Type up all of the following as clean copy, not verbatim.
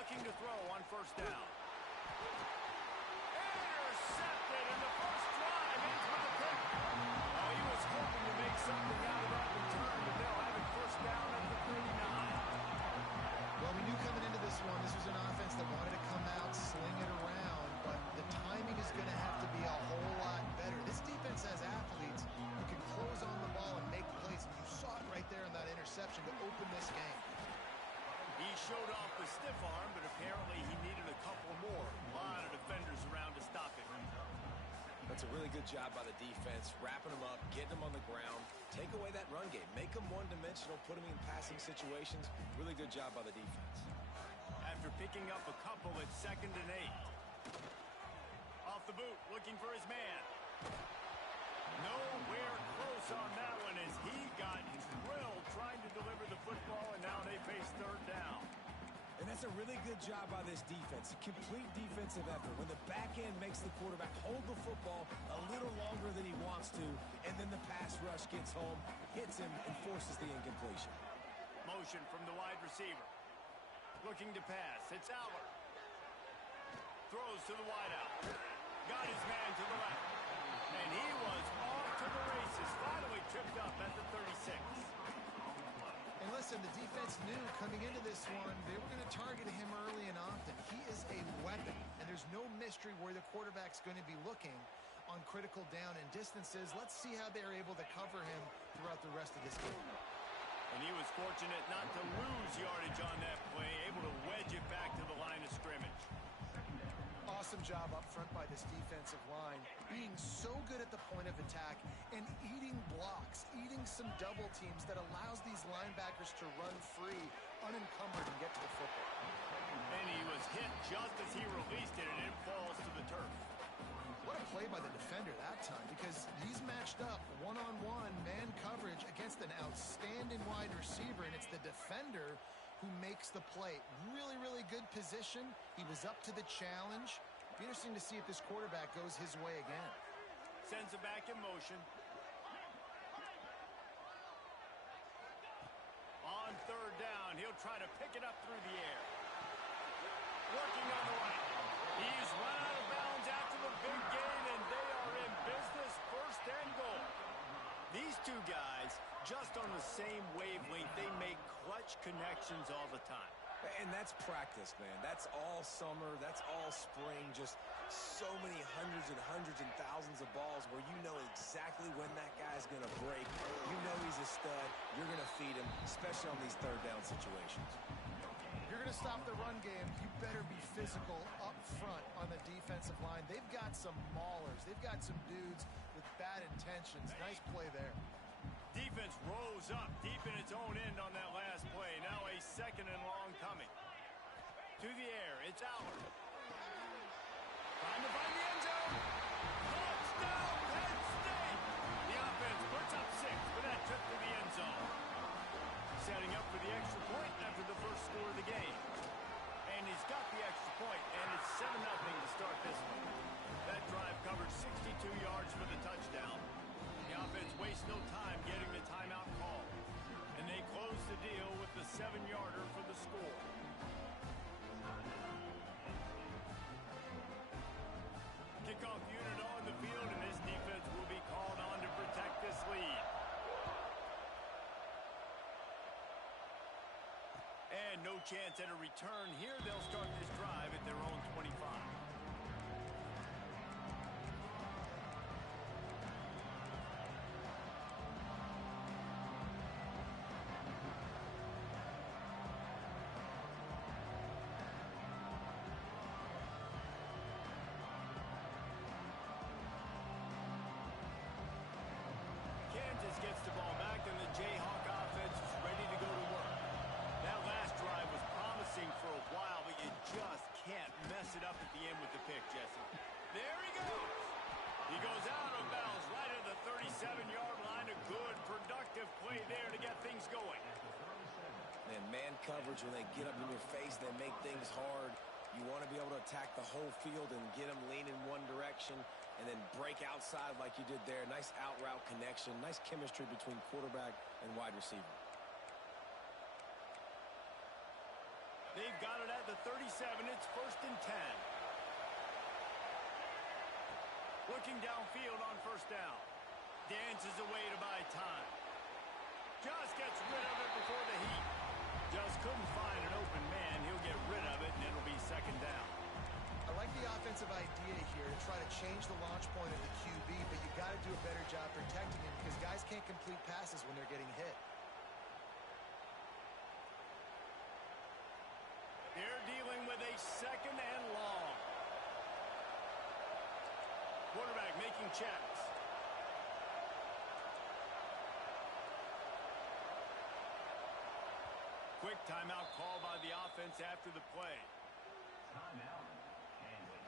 looking to throw on first down. Intercepted in the first drive into the pick. Oh, he was hoping to make something out of that return, but they'll have it first down at the 39. Well, we knew coming into this one, this was an offense that wanted to come out, sling it around, but the timing is going to have to be a whole lot better. This defense has athletes who can close on the ball and make plays. You saw it right there in that interception to open this game. He showed off the stiff arm, but apparently he needed a couple more. A lot of defenders around to stop him. That's a really good job by the defense, wrapping them up, getting them on the ground, take away that run game, make them one-dimensional, put them in passing situations. Really good job by the defense. After picking up a couple, it's 2nd and 8. Off the boot, looking for his man. Nowhere close on that one as he got drilled trying to deliver the football, and now they face 3rd down. And that's a really good job by this defense. A complete defensive effort. When the back end makes the quarterback hold the football a little longer than he wants to, and then the pass rush gets home, hits him, and forces the incompletion. Motion from the wide receiver. Looking to pass. It's Aller. Throws to the wideout. Got his man to the left. And he was off to the races. Finally tripped up at the 36. And listen, the defense knew coming into this one, they were going to target him early and often. He is a weapon, and there's no mystery where the quarterback's going to be looking on critical down and distances. Let's see how they're able to cover him throughout the rest of this game. And he was fortunate not to lose yardage on that play, able to wedge it back to the line of scrimmage. Awesome job up front by this defensive line, being so good at the point of attack and eating blocks, eating some double teams that allows these linebackers to run free, unencumbered, and get to the football. And he was hit just as he released it, and it falls to the turf. What a play by the defender that time, because he's matched up one-on-one man coverage against an outstanding wide receiver, and it's the defender who makes the play. Really, really good position. He was up to the challenge. Be interesting to see if this quarterback goes his way again. Sends it back in motion. On 3rd down, he'll try to pick it up through the air. Working on the right. He's run out of bounds after the big gain, and they are in business, 1st and goal. These two guys, just on the same wavelength, they make clutch connections all the time. And that's practice, man. That's all summer. That's all spring. Just so many hundreds and thousands of balls where you know exactly when that guy's going to break. You know he's a stud. You're going to feed him, especially on these 3rd down situations. If you're going to stop the run game, you better be physical up front on the defensive line. They've got some maulers. They've got some dudes with bad intentions. Nice play there. Defense rose up deep in its own end on that last play. Now a 2nd and long coming. To the air, it's Aller. Trying to find the end zone. Touchdown, Penn State! The offense puts up 6 for that trip to the end zone. Setting up for the extra point after the first score of the game. And he's got the extra point, and it's 7-0 to start this one. That drive covered 62 yards for the touchdown. The offense wastes no time getting the timeout call. And they close the deal with the 7-yarder for the score. Kickoff unit on the field, and this defense will be called on to protect this lead. And no chance at a return here. They'll start this drive at their own 25. Kansas gets the ball back, and the Jayhawk offense is ready to go to work. That last drive was promising for a while, but you just can't mess it up at the end with the pick, Jesse. There he goes. He goes out of bounds right at the 37-yard line. A good, productive play there to get things going. Man coverage, when they get up in your face, they make things hard. You want to be able to attack the whole field and get them lean in one direction and then break outside like you did there. Nice out route connection, nice chemistry between quarterback and wide receiver. They've got it at the 37. It's 1st and 10. Looking downfield on 1st down. Dances away to buy time. Just gets rid of it before the heat. Just couldn't find an open man. He'll get rid of it, and it'll be 2nd down. I like the offensive idea here to try to change the launch point of the QB, but you got to do a better job protecting him because guys can't complete passes when they're getting hit. They're dealing with a 2nd and long. Quarterback making checks. Quick timeout call by the offense after the play. Timeout, Kansas.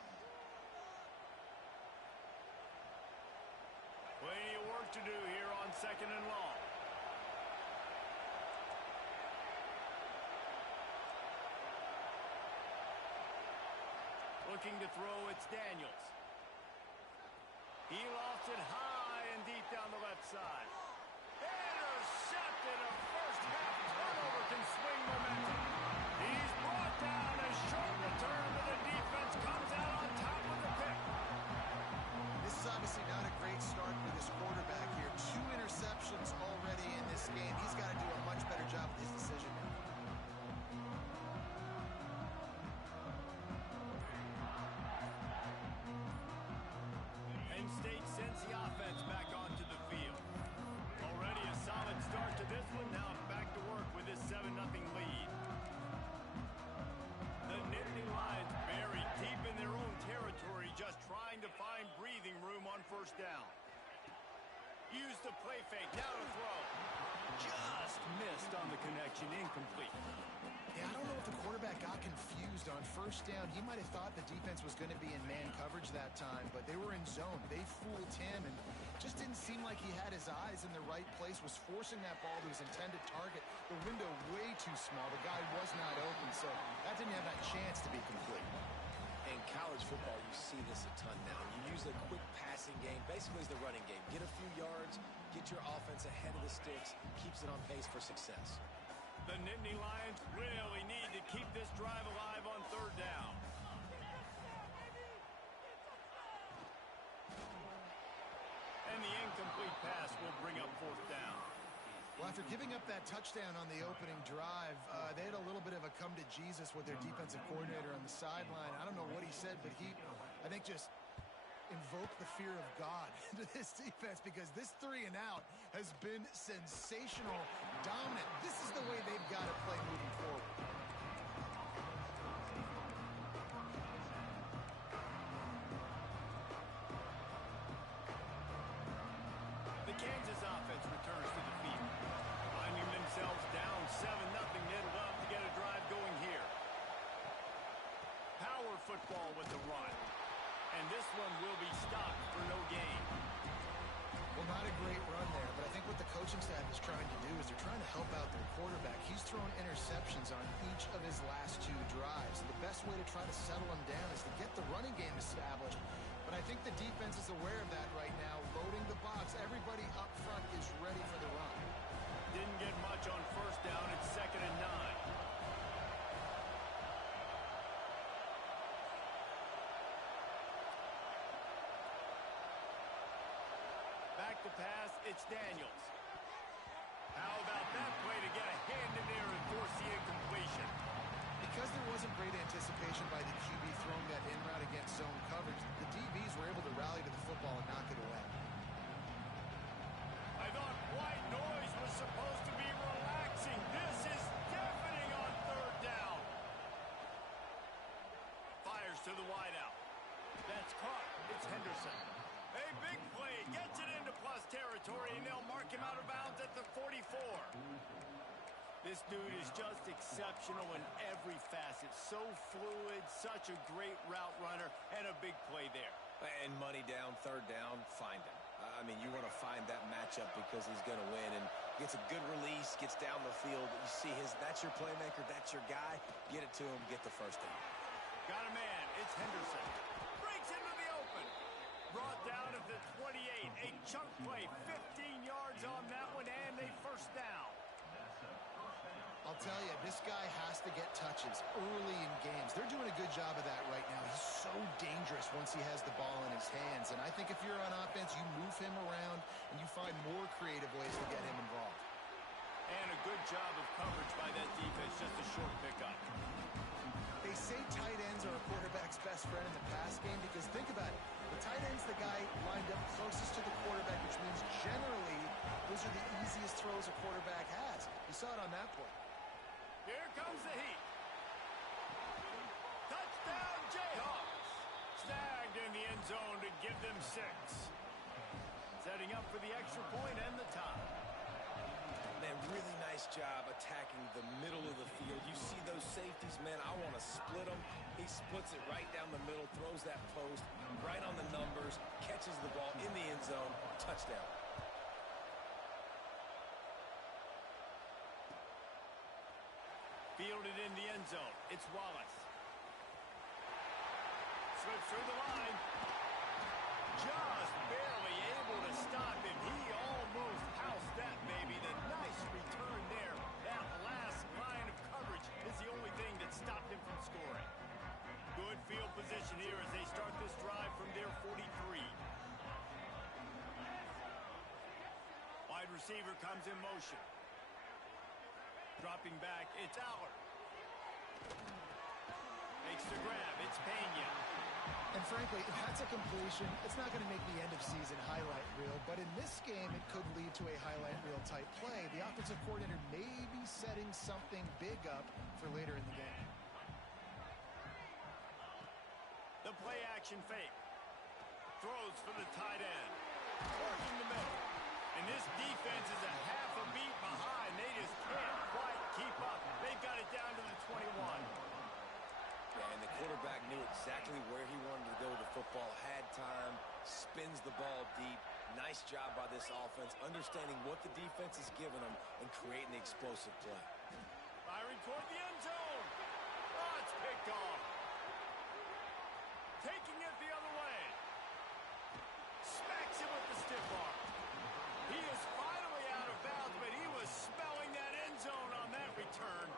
Plenty of work to do here on 2nd and long. Looking to throw, it's Daniels. He lost it high and deep down the left side. Intercepted. A first-half turnover can swing momentum. He's brought down. A short return, but the defense comes out on top of the pick. This is obviously not a great start for this quarterback here. 2 interceptions already in this game. He's got to do a much better job with his decision making. Penn State sends the offense back onto the field. Already a solid start to this one. Now back to work with this 7-0 lead. The Nittany Lions buried deep in their own territory, just trying to find breathing room on 1st down. Use the play fake. Now to throw. Just missed on the connection. Incomplete. Yeah, I don't know if the quarterback got confused on 1st down. He might have thought the defense was going to be in man coverage that time, but they were in zone. They fooled him and just didn't seem like he had his eyes in the right place, was forcing that ball to his intended target. The window way too small. The guy was not open, so that didn't have that chance to be complete. In college football, you see this a ton now. You use a quick passing game. Basically, it's the running game. Get a few yards, get your offense ahead of the sticks, keeps it on pace for success. The Nittany Lions really need to keep this drive alive on 3rd down. And the incomplete pass will bring up 4th down. Well, after giving up that touchdown on the opening drive, they had a little bit of a come to Jesus with their defensive coordinator on the sideline. I don't know what he said, but he, I think, just invoked the fear of God into this defense because this 3 and out has been sensational, dominant. This is the way they've got to play moving forward. The Kansas offense returns to the field. Finding themselves down 7-0, they'd love to get a drive going here. Power football with the run. And this one will be stopped for no gain. Well, not a great run there, but I think what the coaching staff is trying to do is they're trying to help out their quarterback. He's thrown interceptions on each of his last 2 drives. The best way to try to settle him down is to get the running game established. But I think the defense is aware of that right now, loading the box. Everybody up front is ready for the run. Didn't get much on 1st down. It's 2nd and 9. Back to pass, it's Daniels. How about that play to get a hand in there and force the incompletion? Because there wasn't great anticipation by the QB throwing that in route against zone coverage, the DBs were able to rally to the football and knock it away. I thought white noise was supposed to be relaxing. This is deafening on 3rd down. Fires to the wideout. That's caught. It's Henderson. A big play. Gets it into plus territory, and they'll mark him out of bounds at the 44. This dude is just exceptional in every facet. So fluid, such a great route runner, and a big play there. And money down, 3rd down, find him. I mean, you want to find that matchup because he's going to win and gets a good release, gets down the field. You see that's your playmaker, that's your guy. Get it to him, get the 1st down. Got a man. It's Henderson. Breaks into the open. Brought down at the 28. A chunk play. 15 yards on that one, and a 1st down. I'll tell you, this guy has to get touches early in games. They're doing a good job of that right now. He's so dangerous once he has the ball in his hands. And I think if you're on offense, you move him around and you find more creative ways to get him involved. And a good job of coverage by that defense, just a short pickup. They say tight ends are a quarterback's best friend in the pass game because think about it. The tight end's the guy lined up closest to the quarterback, which means generally those are the easiest throws a quarterback has. You saw it on that play. Here comes the heat. Touchdown, Jayhawks. Snagged in the end zone to give them 6. Setting up for the extra point and the tie. Man, really nice job attacking the middle of the field. You see those safeties, man, I want to split them. He splits it right down the middle, throws that post, right on the numbers, catches the ball in the end zone, touchdown. Fielded in the end zone. It's Wallace. Slips through the line. Just barely able to stop him. He almost housed that baby. The nice return there. That last line of coverage is the only thing that stopped him from scoring. Good field position here as they start this drive from their 43. Wide receiver comes in motion. Dropping back, it's Aller. Makes the grab, it's Pena. And frankly, if that's a completion, it's not going to make the end-of-season highlight reel. But in this game, it could lead to a highlight reel-type play. The offensive coordinator may be setting something big up for later in the game. The play-action fake. Throws for the tight end. Working the middle. And this defense is a half a beat behind. They just can't quite keep up. They've got it down to the 21. Yeah, and the quarterback knew exactly where he wanted to go with the football, had time, spins the ball deep. Nice job by this offense, understanding what the defense is giving them and creating the explosive play. Firing toward the end zone. Oh, it's picked off. Taking it the other way. Smacks him with the stiff arm. He is finally out of bounds, but he was smelling that end zone on that return.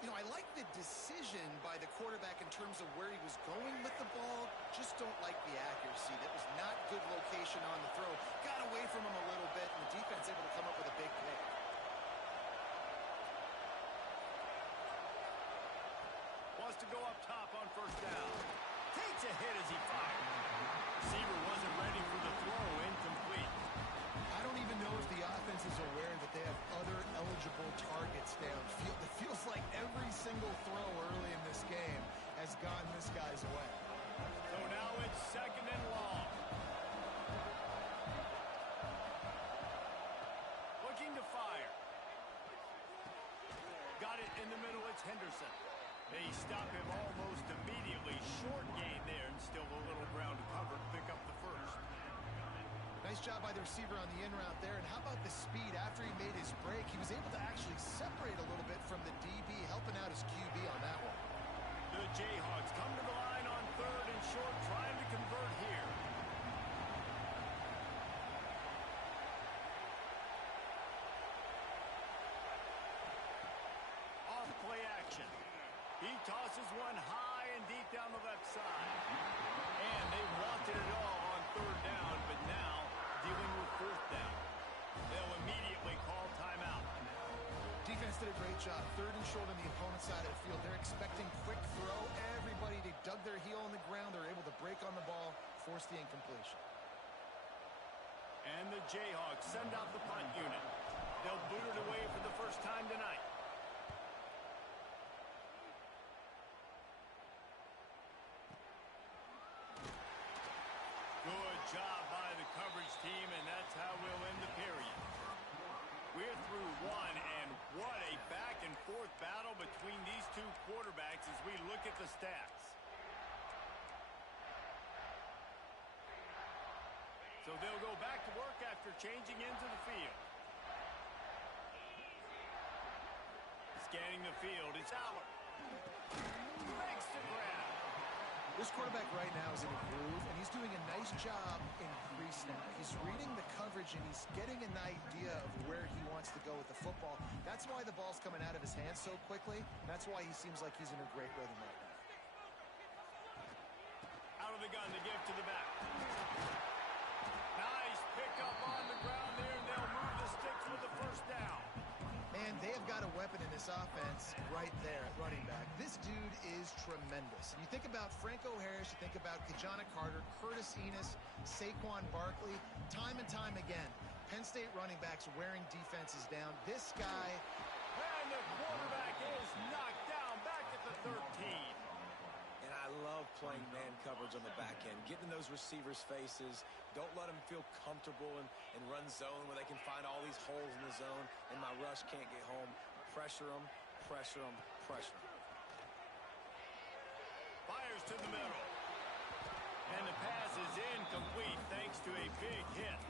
You know, I like the decision by the quarterback in terms of where he was going with the ball. Just don't like the accuracy. That was not good location on the throw. Got away from him a little bit, and the defense able to come up with a big pick. Wants to go up top on first down. Takes a hit as he fired. Receiver wasn't ready for the throw. Incomplete. I don't even know if the offense is aware that they have other eligible targets downfield. It feels like every single throw early in this game has gone this guy's way. So now it's 2nd and long. Looking to fire. Got it in the middle. It's Henderson. They stop him almost immediately. Short gain there and still a little ground to cover to pick up the first. Nice job by the receiver on the in route there. And how about the speed after he made his break? He was able to actually separate a little bit from the DB, helping out his QB on that one. The Jayhawks come to the line on 3rd and short, trying to convert here. Off play action. He tosses one high and deep down the left side. And they wanted it all on 3rd down, but now dealing with 4th down. They'll immediately call timeout. Defense did a great job. 3rd and short on the opponent's side of the field. They're expecting quick throw. Everybody, they dug their heel in the ground. They're able to break on the ball, force the incompletion. And the Jayhawks send out the punt unit. They'll boot it away for the first time tonight. Good job by the coverage team, and that's how we'll end the period. We're through one, and what a back-and-forth battle between these two quarterbacks as we look at the stats. So they'll go back to work after changing into the field. Scanning the field, it's Aller. Makes the grab. This quarterback right now is in a groove, and he's doing a nice job in pre-snap. He's reading the coverage, and he's getting an idea of where he wants to go with the football. That's That's why the ball's coming out of his hands so quickly. That's why he seems like he's in a great rhythm right now. Out of the gun to give to the back. Nice pickup on the ground there, and they'll move the sticks with the first down. Man, they have got a weapon in this offense right there at running back. This dude is tremendous. You think about Franco Harris, you think about Kajana Carter, Curtis Enos, Saquon Barkley, time and time again. Penn State running backs wearing defenses down. This guy... And the quarterback is knocked down back at the 13. And I love playing man coverage on the back end, getting in those receivers' faces. Don't let them feel comfortable and run zone where they can find all these holes in the zone, and my rush can't get home. Pressure them, pressure them, pressure them. Fires to the middle. And the pass is incomplete thanks to a big hit.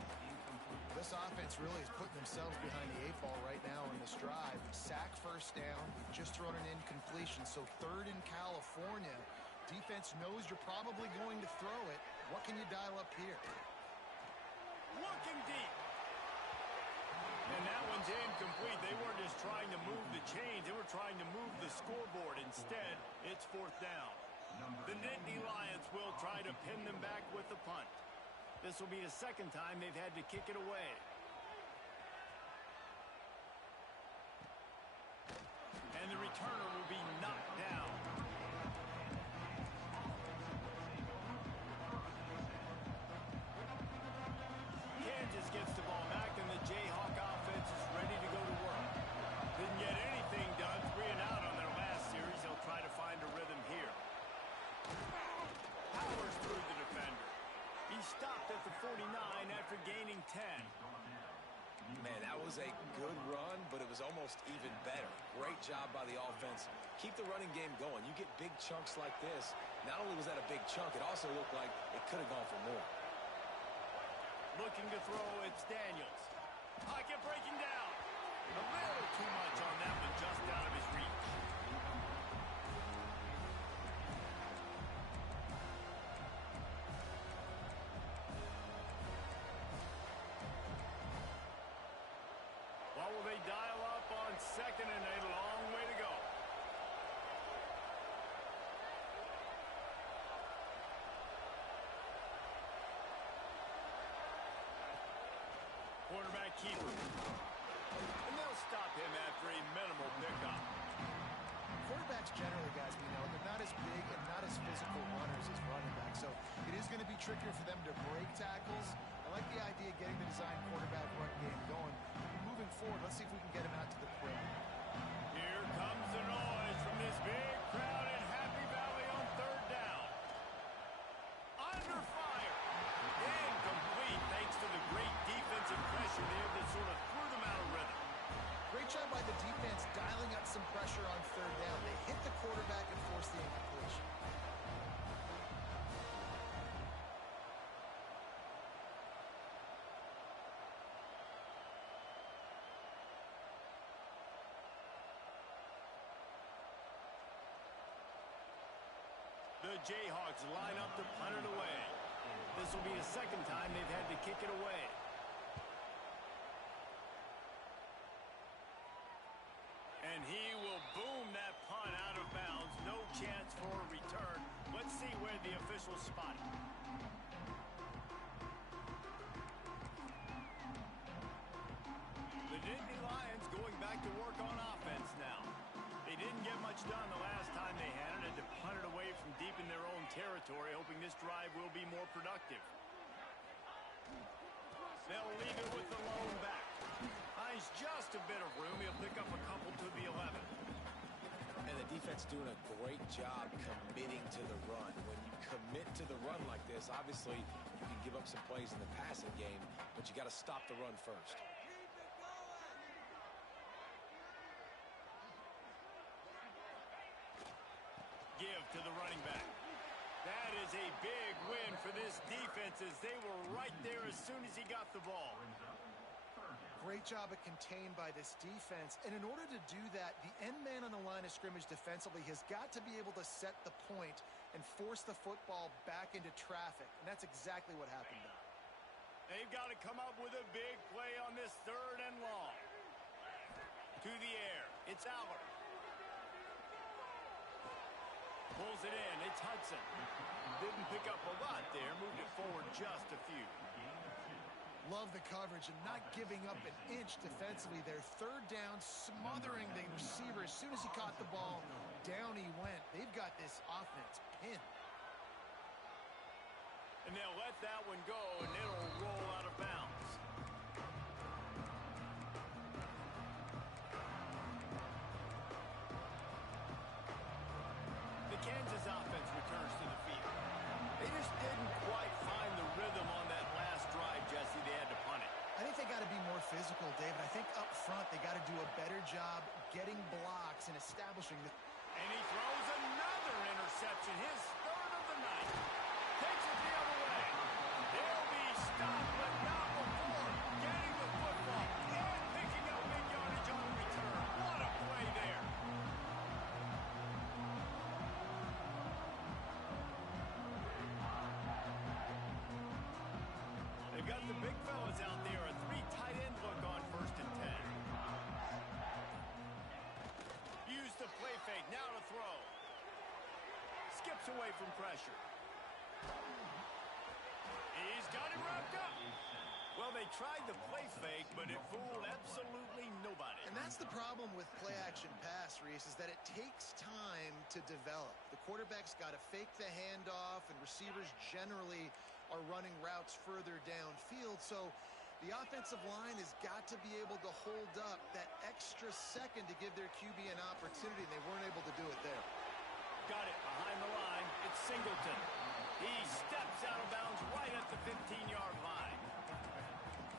This offense really is putting themselves behind the 8 ball right now in this drive. Sack first down, just thrown an incompletion. So third in California. Defense knows you're probably going to throw it. What can you dial up here? Looking deep. And that one's incomplete. They weren't just trying to move the chains. They were trying to move the scoreboard. Instead, it's fourth down. The Nittany Lions will try to pin them back with the punt. This will be the second time they've had to kick it away. And the returner will be knocked down. Kansas gets the ball back, and the Jayhawk offense is ready to go to work. Didn't get anything done, 3 and out on their last series. They'll try to find a rhythm here. Powers through the defender. He stopped at the 49 after gaining 10. Man, that was a good run, but it was almost even better. Great job by the offense. Keep the running game going. You get big chunks like this. Not only was that a big chunk, it also looked like it could have gone for more. Looking to throw, it's Daniels. Pocket breaking down. A little too much on that one, just out of his reach. What will they dial up on second, and a long way to go? Quarterback keeper. And they'll stop him after a minimal pickup. Quarterbacks generally, guys, we know, they're not as big and not as physical runners as running backs. So it is going to be trickier for them to break tackles. I like the idea of getting the design quarterback run game going. Moving forward, let's see if we can get him out to the perimeter. Here comes the noise from this big crowd in Happy Valley on third down. Under fire. Incomplete thanks to the great defensive pressure there that sort of threw them out of rhythm. Great job by the defense dialing up some pressure on third down. They hit the quarterback and forced the incompletion. The Jayhawks line up to punt it away. This will be the second time they've had to kick it away. And he will boom that punt out of bounds. No chance for a return. Let's see where the officials spot it. The Nittany Lions going back to work on offense now. They didn't get much done the last time they had it. Had to punt it away from deep in their own territory, hoping this drive will be more productive. They'll leave it with the lone back. Finds just a bit of room. He'll pick up a couple to the 11. And the defense doing a great job committing to the run. When you commit to the run like this, obviously you can give up some plays in the passing game, but you got to stop the run first. Give to the running back. That is a big win for this defense as they were right there as soon as he got the ball. Great job at contained by this defense. And in order to do that, the end man on the line of scrimmage defensively has got to be able to set the point and force the football back into traffic. And that's exactly what happened there. They've got to come up with a big play on this third and long. To the It's Aller. Pulls it in. It's Hudson. Didn't pick up a lot there. Moved it forward just a few. Love the coverage and not giving up an inch defensively. Their third down, smothering the receiver. As soon as he caught the ball, down he went. They've got this offense pinned. And they'll let that one go, and it'll roll out of bounds. The Kansas offense returns to the field. They just didn't quite find the rhythm on that last drive, Jesse. They had to punt it. I think they got to be more physical, David. I think up front they got to do a better job getting blocks and establishing the... And he throws another interception, his third of the night. Takes it the other way. They'll be stopped, but not before getting the football and picking up big yardage on the return. What a play there. They've got the big fellas out there. A three tight end look on 1st and 10. Use the play fake. Now to throw. Skips away from pressure. He's got him wrapped up. Well, they tried the play fake, but it fooled absolutely nobody. And that's the problem with play-action pass, Reese, is that it takes time to develop. The quarterback's got to fake the handoff, and receivers generally are running routes further downfield. So the offensive line has got to be able to hold up that extra second to give their QB an opportunity, and they weren't able to do it there. Got it behind the line. It's Singleton. He steps out of bounds right at the 15-yard line.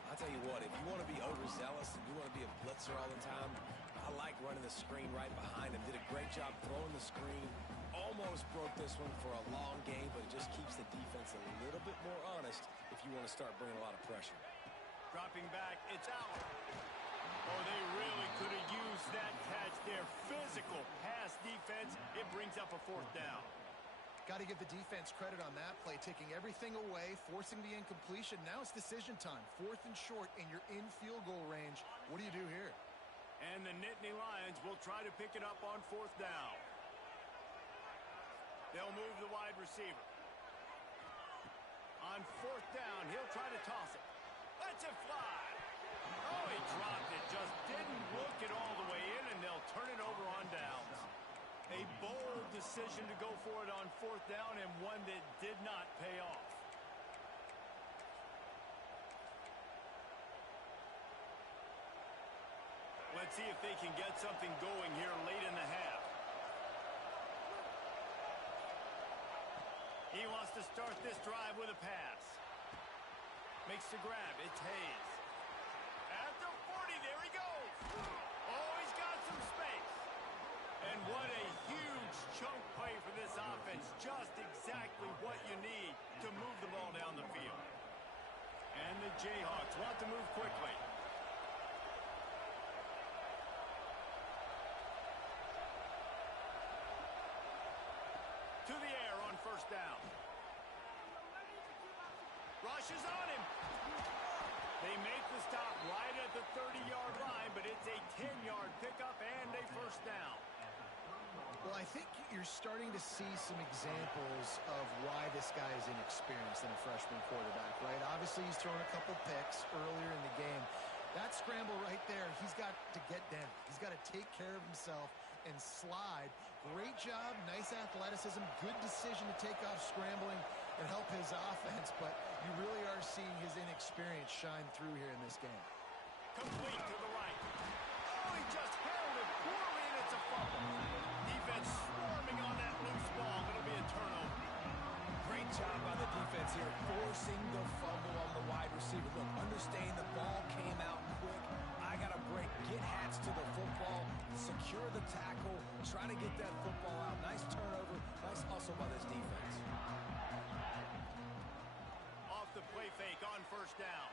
I'll tell you what, if you want to be overzealous and you want to be a blitzer all the time, I like running the screen right behind him. Did a great job throwing the screen. Almost broke this one for a long game, but it just keeps the defense a little bit more honest if you want to start bringing a lot of pressure. Dropping back, it's Aller. Oh, they really could have used that catch there. Physical pass defense. It brings up a 4th down. Got to give the defense credit on that play, taking everything away, forcing the incompletion. Now it's decision time. 4th and short, and you're in field goal range. What do you do here? And the Nittany Lions will try to pick it up on 4th down. They'll move the wide receiver. On 4th down, he'll try to toss it. Lets it fly. Oh, he dropped it. Just didn't look it all the way in, and they'll turn it over on downs. A bold decision to go for it on 4th down, and one that did not pay off. Let's see if they can get something going here late in the half. He wants to start this drive with a pass. Makes the grab. It's Hayes. At the 40, there he goes. Oh, he's got some space. And what a huge chunk play for this offense. Just exactly what you need to move the ball down the field. And the Jayhawks want to move quickly. To the air on 1st down. Rushes on him. They make the stop right at the 30-yard line, but it's a 10-yard pickup and a 1st down. Well, I think you're starting to see some examples of why this guy is inexperienced in a freshman quarterback, right? Obviously, he's thrown a couple picks earlier in the game. That scramble right there, he's got to get down. He's got to take care of himself and slide. Great job, nice athleticism, good decision to take off scrambling and help his offense, but you really are seeing his inexperience shine through here in this game. Complete to the right. Oh, he just handled it poorly, and it's a fumble. Defense swarming on that loose ball. It'll be a turnover. Great job by the defense here, forcing the fumble on the wide receiver. Look, understand the ball came out quick. I got to break, get hats to the football, secure the tackle, try to get that football out. Nice turnover, nice hustle by this defense. Off the play fake on 1st down.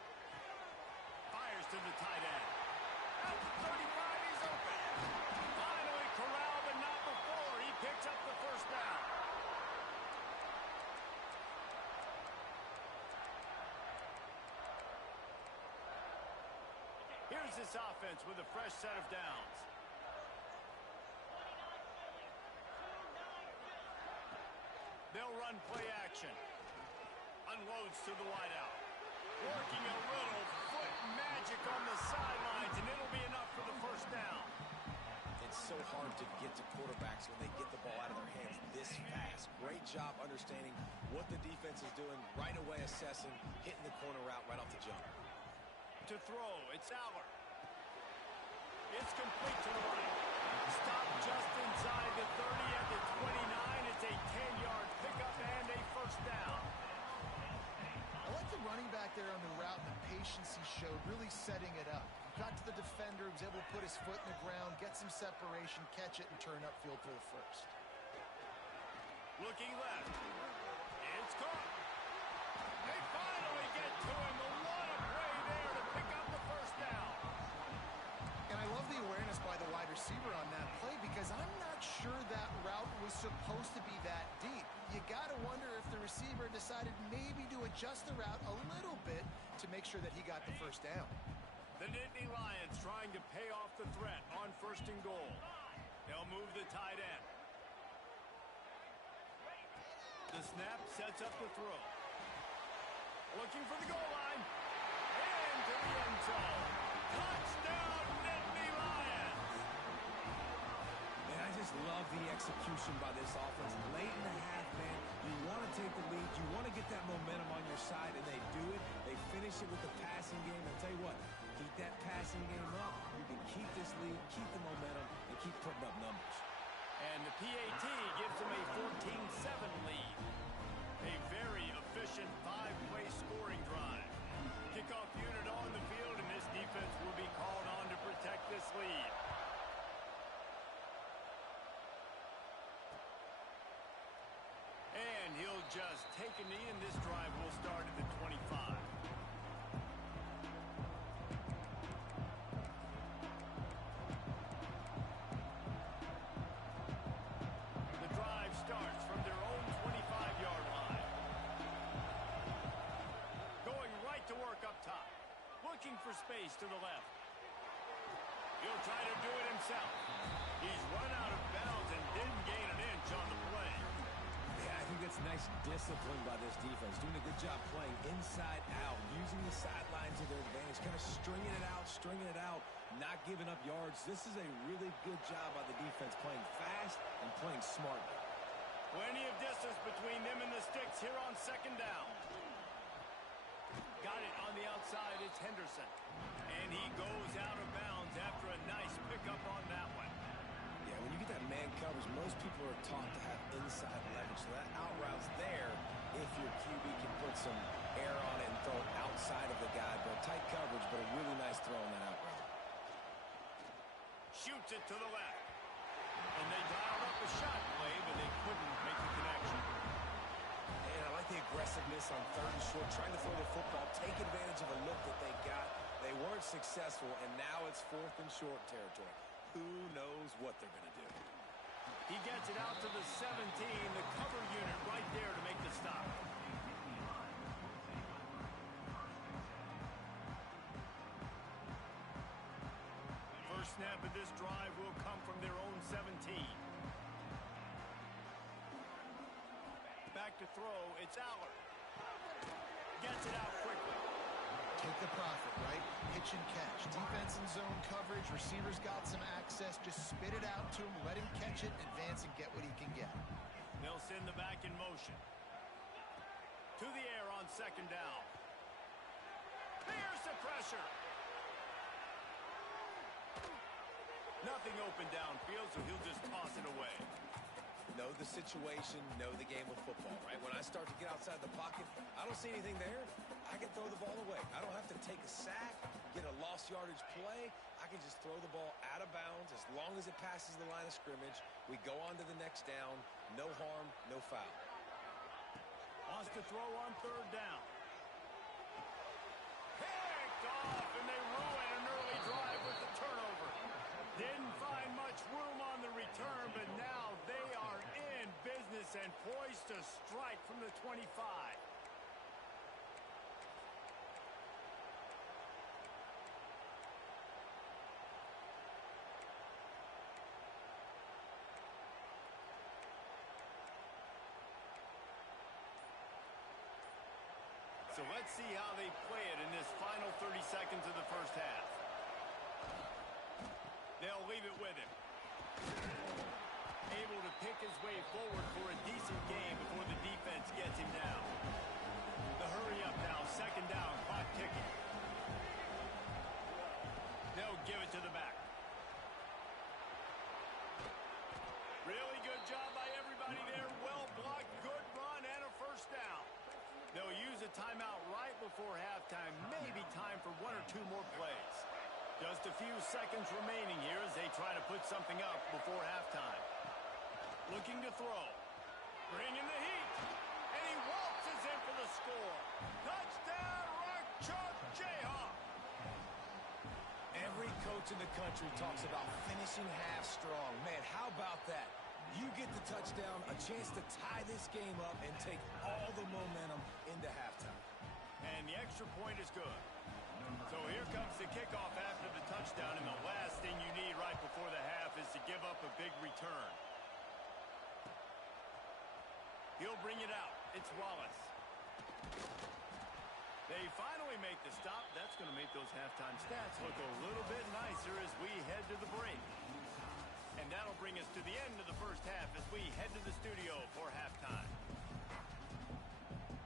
Fires to the tight end. At the 35, he's open. Finally corralled, but not before. He picks up the 1st down. Here's this offense with a fresh set of downs. They'll run play action. Unloads to the wideout. Working a little foot magic on the sidelines, and it'll be enough for the first down. It's so hard to get to quarterbacks when they get the ball out of their hands this fast. Great job understanding what the defense is doing, right away assessing, hitting the corner route right off the jump. To throw, it's Aller. It's complete to the right. Stop just inside the 30 at the 29. It's a 10-yard pickup and a first down. I like the running back there on the route and the patience he showed, really setting it up. He got to the defender, was able to put his foot in the ground, get some separation, catch it, and turn upfield for the first. Looking left. It's caught. They finally get to him. A lot of play there to pick up the first down. And I love the awareness by the wide receiver on that play because I'm not sure that route was supposed to be that deep. You got to wonder if the receiver decided maybe to adjust the route a little bit to make sure that he got the first down. The Nittany Lions trying to pay off the threat on 1st and goal. They'll move the tight end. The snap sets up the throw. Looking for the goal line. And to the end zone. Touchdown, Nittany Lions! Man, I just love the execution by this offense. Late in the half, man, you want to take the lead. You want to get that momentum on your side, and they do it. They finish it with the passing game. I'll tell you what, keep that passing game up. You can keep this lead, keep the momentum, and keep putting up numbers. And the PAT gives them a 14-7 lead. A very efficient 5-play scoring drive. Kickoff unit on the field, and this defense will be called on to protect this lead. And he'll just take a knee, and this drive will start at the 25. The drive starts from their own 25-yard line. Going right to work up top. Looking for space to the left. He'll try to do it himself. He's run out of bounds and didn't gain an inch on the play. Yeah, I think that's nice discipline by this defense. Doing a good job playing inside out, using the sidelines to their advantage, kind of stringing it out, not giving up yards. This is a really good job by the defense, playing fast and playing smartly. Plenty of distance between them and the sticks here on 2nd down. Got it on the outside, it's Henderson. And he goes out of bounds after a nice pickup on that one. Yeah, when you get that man coverage, most people are taught to have inside leverage. So that out route's there if your QB can put some air on it and throw it outside of the guy. But tight coverage, but a really nice throw on that out route. Shoots it to the left. And they dialed up the shot play, but they couldn't make the connection. And I like the aggressiveness on 3rd and short, trying to throw the football, take advantage of a look that they got. They weren't successful, and now it's 4th and short territory. Who knows what they're going to do? He gets it out to the 17, the cover unit right there to make the stop. First snap of this drive will come from their own 17. Back to throw, it's Aller. Gets it out quickly. Take the profit, right? Pitch and catch. Defense and zone coverage. Receivers got some access. Just spit it out to him. Let him catch it, advance, and get what he can get. They'll send the back in motion. To the air on 2nd down. Here's the pressure. Nothing open downfield, so he'll just toss it away. Know the situation, know the game of football, right? When I start to get outside the pocket, I don't see anything there. I can throw the ball away. I don't have to take a sack, get a lost yardage play. I can just throw the ball out of bounds as long as it passes the line of scrimmage. We go on to the next down. No harm, no foul. Wants to throw on 3rd down. Picked off, and they ruin an early drive with the turnover. Didn't find much room on the return, but now they are in business and poised to strike from the 25. So let's see how they play it in this final 30 seconds of the first half. They'll leave it with him. Able to pick his way forward for a decent game before the defense gets him down. The hurry up now, second down, clock ticking. They'll give it to the back. Really good job by everybody there. Well blocked, good run, and a first down. They'll use a timeout right before halftime. Maybe time for one or two more plays. Just a few seconds remaining here as they try to put something up before halftime. Looking to throw. Bringing the heat. And he waltzes in for the score. Touchdown, Rock Chalk Jayhawk. Every coach in the country talks about finishing half strong. Man, how about that? You get the touchdown, a chance to tie this game up and take all the momentum into halftime. And the extra point is good. So here comes the kickoff after the touchdown, and the last thing you need right before the half is to give up a big return. He'll bring it out. It's Wallace. They finally make the stop. That's going to make those halftime stats look a little bit nicer as we head to the break. And that'll bring us to the end of the first half as we head to the studio for halftime.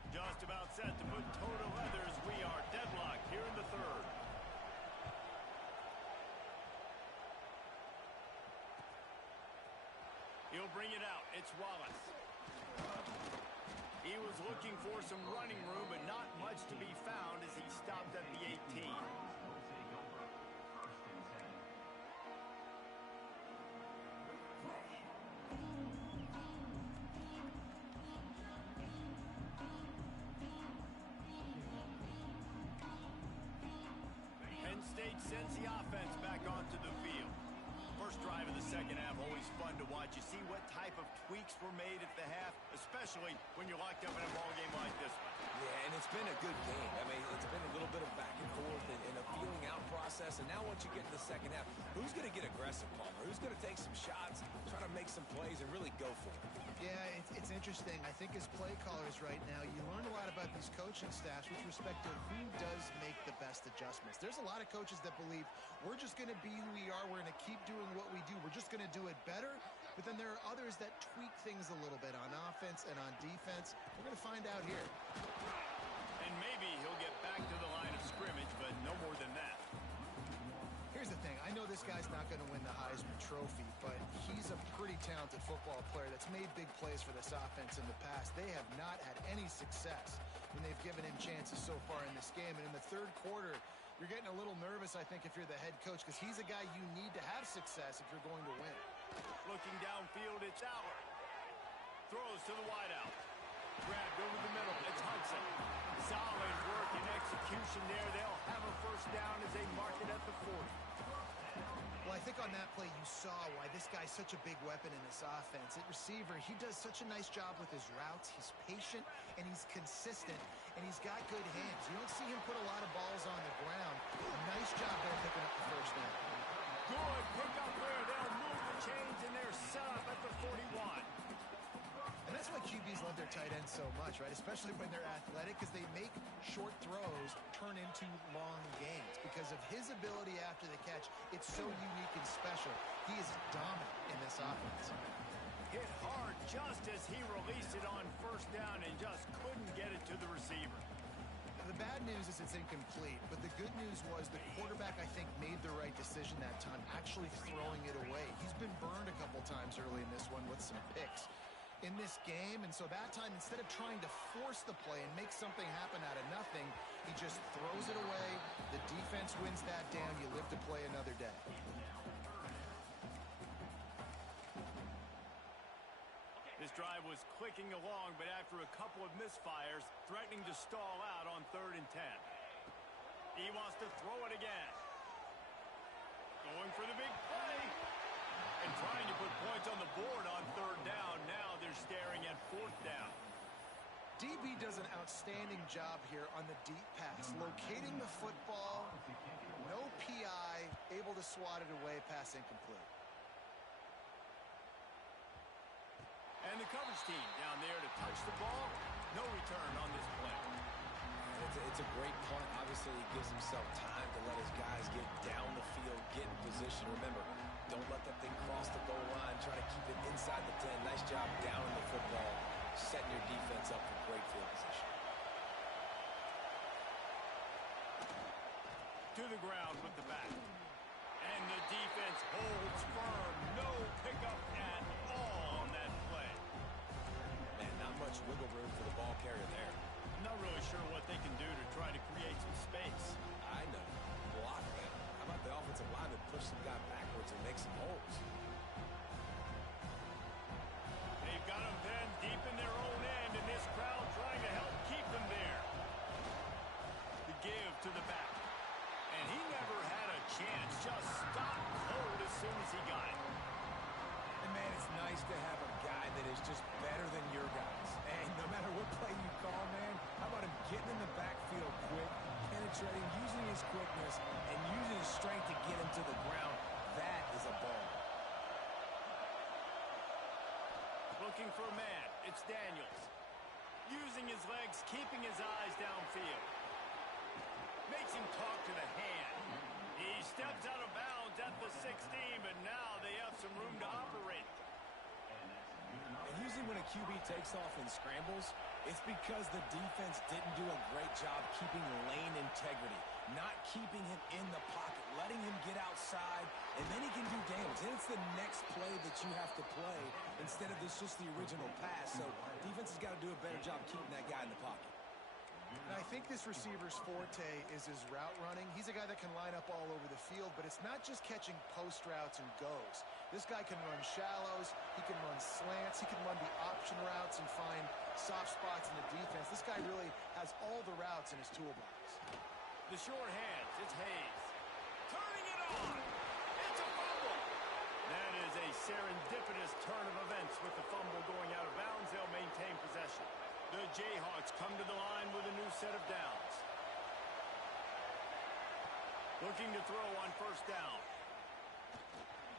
Just about set to put toe to leather as we are deadlocked here in the third. He'll bring it out. It's Wallace. He was looking for some running room, but not much to be found as he stopped at the 18. Penn State sends the offense back onto the field. First drive of the second half, always fun to watch. You see what type of tweaks were made at the half, especially when you're locked up in a ball game like this one. Yeah, and it's been a good game. I mean, it's been a little bit of back and forth and a feeling out process. And now once you get to the second half, who's going to get aggressive, Palmer? Who's going to take some shots, try to make some plays, and really go for it? Yeah, it's interesting. I think as play callers right now, you learn a lot about these coaching staffs with respect to who does make the best adjustments. There's a lot of coaches that believe we're just going to be who we are. We're going to keep doing what we do. We're just going to do it better. But then there are others that tweak things a little bit on offense and on defense. We're going to find out here. And maybe he'll get back to the line of scrimmage, but no more than that. Here's the thing. I know this guy's not going to win the Heisman Trophy, but he's a pretty talented football player that's made big plays for this offense in the past. They have not had any success when they've given him chances so far in this game. And in the third quarter, you're getting a little nervous, I think, if you're the head coach, because he's a guy you need to have success if you're going to win. Looking downfield, it's Aller. Throws to the wideout. Grabbed over the middle. It's Hudson. Solid work and execution there. They'll have a first down as they mark it at the 40. Well, I think on that play you saw why this guy's such a big weapon in this offense. At receiver, he does such a nice job with his routes. He's patient, and he's consistent, and he's got good hands. You don't see him put a lot of balls on the ground. Nice job there picking up the first down. Good pickup there. They'll move the chains, and they're set up at the 41. And that's why QBs love their tight ends so much, right? Especially when they're athletic, because they make short throws turn into long gains. Because of his ability after the catch, it's so unique and special. He is dominant in this offense. Hit hard just as he released it on first down and just couldn't get it to the receiver. The bad news is it's incomplete, but the good news was the quarterback, I think, made the right decision that time, actually throwing it away. He's been burned a couple times early in this one with some picks in this game, and so that time, instead of trying to force the play and make something happen out of nothing, he just throws it away. The defense wins that down. You live to play another day. This drive was clicking along, but after a couple of misfires, threatening to stall out on 3rd and 10. He wants to throw it again. Going for the big play. And trying to put points on the board on 3rd down. Now they're staring at 4th down. DB does an outstanding job here on the deep pass. Locating the football, no PI, able to swat it away, pass incomplete. And the coverage team down there to touch the ball. No return on this play. It's a great punt. Obviously, he gives himself time to let his guys get down the field, get in position. Remember, don't let that thing cross the goal line. Try to keep it inside the 10. Nice job down in the football, setting your defense up for great field position. To the ground with the back. And the defense holds firm. No pickup at all on that play. Man, not much wiggle room for the ball carrier there. Not really sure what they can do to try to create some space. I know. Block them. How about the offensive lineman push some guy backwards and make some holes? They've got them pinned deep in their own end, and this crowd trying to help keep them there. The give to the back. And he never had a chance. Just stopped cold as soon as he got it. And, man, it's nice to have a guy that is just better than your guys. And no matter what play you call, man, how about him getting in the backfield quick, penetrating, using his quickness, and using his strength to get him to the ground. That is a ball. Looking for a man. It's Daniels. Using his legs, keeping his eyes downfield. Makes him talk to the hand. He steps out of bounds at the 16, but now they have some room to operate. And usually when a QB takes off and scrambles, it's because the defense didn't do a great job keeping lane integrity, not keeping him in the pocket, letting him get outside, and then he can do damage. Then it's the next play that you have to play instead of just the original pass. So defense has got to do a better job keeping that guy in the pocket. And I think this receiver's forte is his route running. He's a guy that can line up all over the field, but it's not just catching post routes and goes. This guy can run shallows, he can run slants, he can run the option routes and find soft spots in the defense. This guy really has all the routes in his toolbox. The short hands, it's Hayes. Turning it on. It's a fumble. That is a serendipitous turn of events with the fumble going out of bounds. They'll maintain possession. The Jayhawks come to the line with a new set of downs. Looking to throw on first down.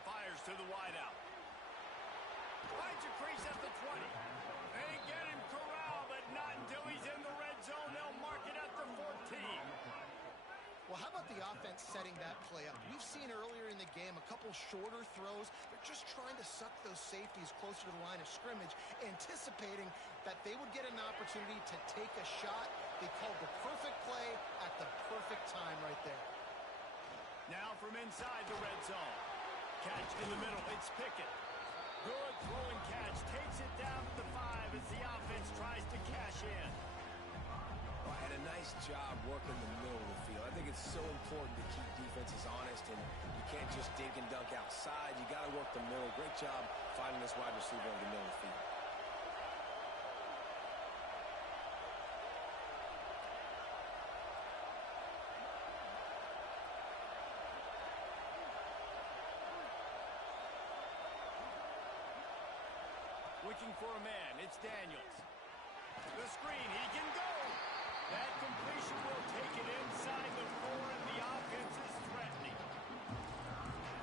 Fires to the wideout. Finds a crease at the 20. They get him corralled, but not until he's in the red zone. They'll mark it at the 14. Well, how about the offense setting that play up? We've seen earlier in the game a couple shorter throws. They're just trying to suck those safeties closer to the line of scrimmage, anticipating that they would get an opportunity to take a shot. They called the perfect play at the perfect time right there. Now from inside the red zone. Catch in the middle. It's Pickett. Good throwing catch. Takes it down to the 5 as the offense tries to cash in. And a nice job working the middle of the field. I think it's so important to keep defenses honest, and you can't just dig and dunk outside. You got to work the middle. Great job finding this wide receiver in the middle of the field. Looking for a man. It's Daniels. The screen. He can go. That completion will take it inside the 4, and the offense is threatening.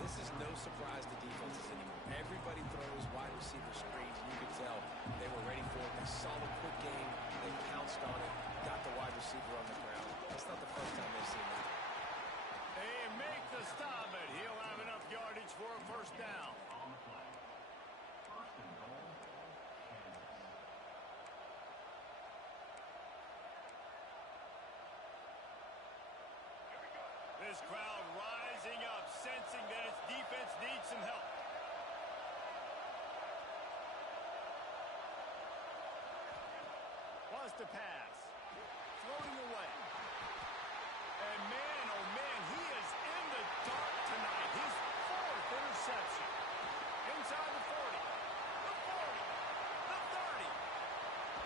This is no surprise to defenses anymore. Everybody throws wide receiver screens, and you could tell they were ready for it. They saw the quick game. They pounced on it, got the wide receiver on the ground. That's not the first time they've seen that. They make the stop, but he'll have enough yardage for a first down. On the play. First and goal. This crowd rising up, sensing that its defense needs some help. Wants to pass. Floating away. And man, oh man, he is in the dark tonight. His 4th interception. Inside the 40. The 40. The 30.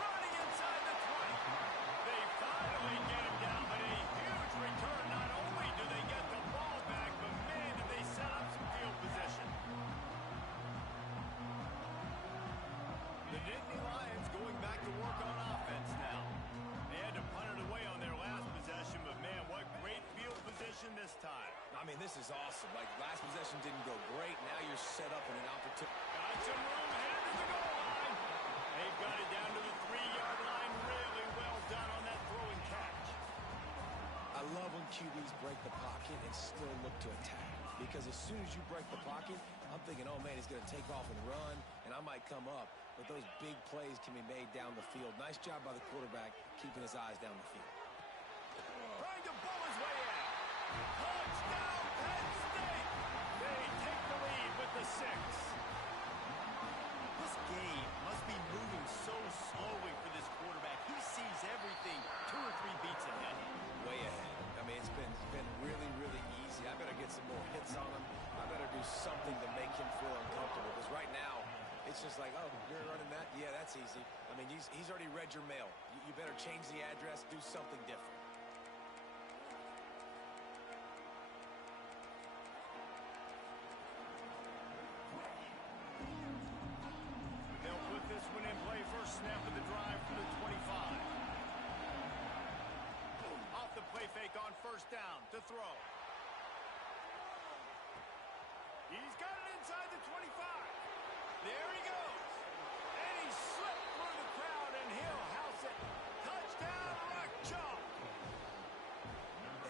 Running inside the 20. They finally get him down, but a huge return. Not only do they get the ball back, but man, did they set up some field position. The Nittany Lions going back to work on offense now. They had to punt it away on their last possession, but man, what great field position this time. I mean, this is awesome. Like, last possession didn't go great. Now you're set up in an opportunity. Got some room, headed to the goal line. They've got it down to the 3-yard line. Really well done on that throwing catch. QBs break the pocket and still look to attack. Because as soon as you break the pocket, I'm thinking, oh, man, he's going to take off and run, and I might come up. But those big plays can be made down the field. Nice job by the quarterback keeping his eyes down the field. Trying to bowl his way in. Touchdown, Penn State! They take the lead with the 6. This game must be moving so slowly for this quarterback. He sees everything 2 or 3 beats ahead. Way ahead. I mean, it's been really, really easy. I better get some more hits on him. I better do something to make him feel uncomfortable. Because right now, it's just like, oh, you're running that? Yeah, that's easy. I mean, he's already read your mail. You better change the address, do something different. They'll put this one in play. First snap of the drive for the 25. Off the play fake on first down to throw. He's got it inside the 25. There he goes. And he slipped through the crowd, and he'll house it. Touchdown, Rock Chalk.